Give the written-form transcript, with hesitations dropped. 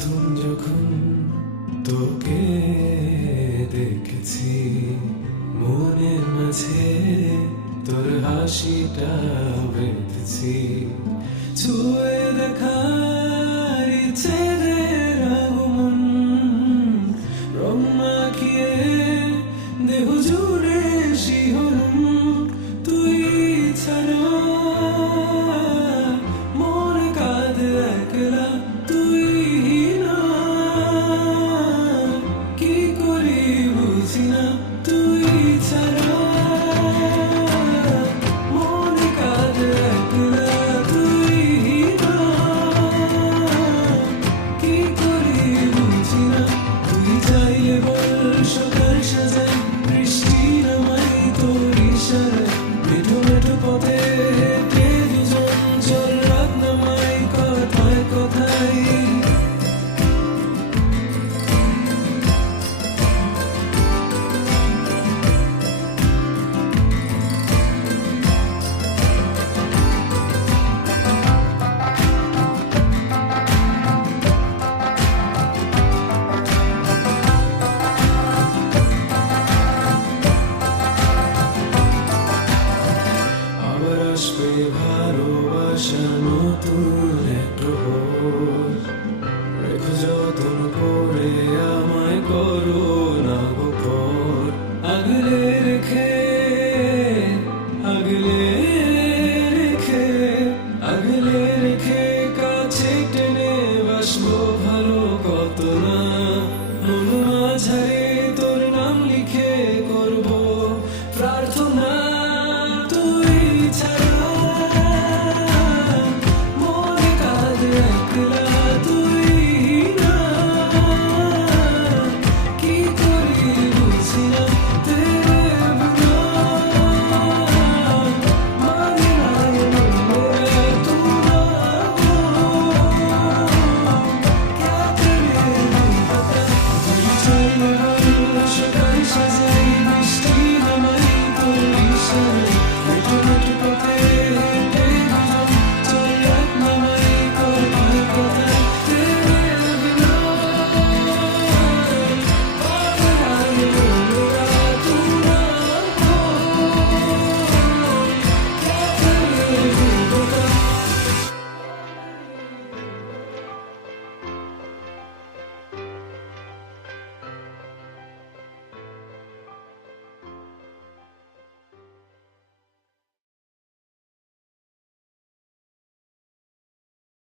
প্রথম যখন তোকে দেখেছি, মনের মাঝে তোর হাসিটা বেঁধেছি। ছুঁয়ে দেখার ইচ্ছে আগমন, রং মাখিয়ে দেহ জুড়ে শিহরণ। তুই ছাড়া মন কাঁদে একলা, তুই না কি করি বুঝি না। তুই ছাড়া মন কাঁদে একলা, তুই না কি করি বুঝি না। তুই চাইলে বল সকাল সাজাই, বৃষ্টি নামাই তোর ইশারায়। মেঠো মেঠো পথে হেঁটে দুজন জল রাত নামাই কথায় কথায়। আবার আসবে ভালোবাসা নতুন এক প্রহর, রেখো যতন করে আমায় করো না গোপর। আগলে রেখে আগলে রেখে আগলে রেখে কাছে টেনে বাসবো ভালো কত না। মন মাঝারে